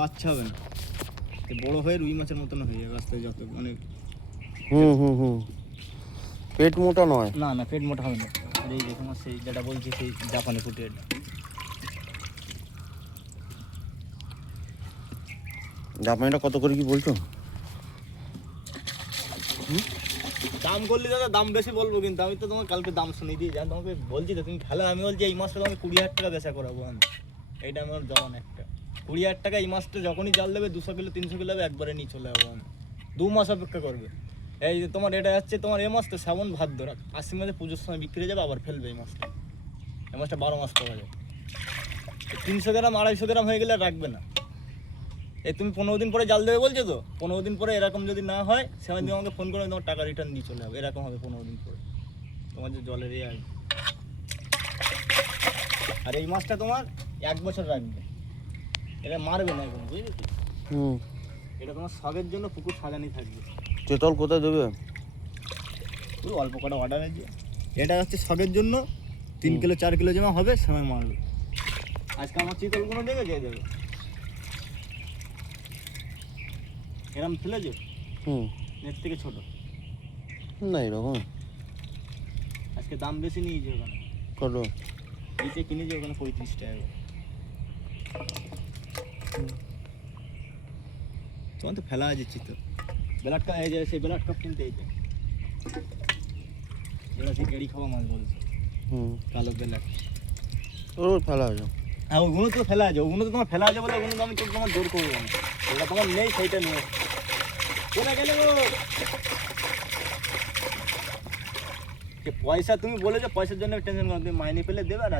বাচ্চা হবে না, বড় হয়ে রুই মাছের মতন হয়ে যাবে আস্তে যত মানে। পেট মোটা নয়, না না পেট মোটা হবে না। আর এই যে তোমার সেই যেটা বলছি সেই জাপানি পুঁটি, এটা জাপানিটা কত করে কি বলছো? দাম করলে দাদা দাম বেশি বলবো, কিন্তু আমি তো তোমার কালকে দাম শুনে দিয়ে যান, তোমাকে বলছি তো তুমি খেলা, আমি বলছি এই মাছটা আমি 20,000 টাকা বেচা করাবো আমি, এইটা আমার জমান একটা 20,000 টাকা। এই মাছটা যখনই জাল দেবে 200 কিলো 300 কিলো হবে, একবারে নিয়ে চলে যাবো আমি, 2 মাস অপেক্ষা করবে। এই যে তোমার এটা যাচ্ছে তোমার এই মাছ তো শ্রাবণ ভাদ্র আশ্বিন মাসে পুজোর সময় বিক্রি হয়ে যাবে, আবার ফেলবে এই মাছটা। এই মাছটা 12 মাস পাওয়া যায়। 300 গ্রাম 250 গ্রাম হয়ে গেলে রাখবে না। এই তুমি 15 দিন পরে জাল দেবে বলছো তো, 15 দিন পরে এরকম যদি না হয় সেখানে তুমি আমাকে ফোন করে তোমার টাকা রিটার্ন দিয়ে চলে যাবে, এরকম হবে 15 দিন পরে তোমার যে জলের ইয়ে আসবে। আর এই মাছটা তোমার 1 বছর রাখবে, এটা মারবে না এখন, বুঝলি তো? এটা তোমার শখের জন্য পুকুর সাজানি থাকবে। চেতল কোথায় দেবে? পুরো অল্প কটা অর্ডার আছে, এটা হচ্ছে শখের জন্য 3 কিলো 4 কিলো জমা হবে, সময় মারবে। আজকে আমার চিতলগুলো দেখে দিয়ে দেবে, এরম ফেলেছো নেট থেকে ছোট না এরকম। আজকে দাম বেশি নিয়েছে ওখানে, কত? এইটা কিনেছে ওখানে 35 টাকা। তোমার তো ফেলা আছে চিতল, ব্লাড কাপ, এই যে সেই ব্লাড কাপ কিনতে এইটা, যেটা সেই গেড়ি খাওয়া মাছ বলছে, কালো ব্লাড ওর ফেলা আছে। হ্যাঁ ওগুলো তো ফেলা আছে, ওগুলো তো তোমার ফেলা আছে বলে ওগুলো তো আমি তোমার জোর করবো না, ওটা তোমার নেই সেইটা নিয়ে কোথায় গেলে গো। পয়সা তুমি বলেছো, পয়সার জন্য টেনশন করো, তুমি মাইনে পেলে দেবে আর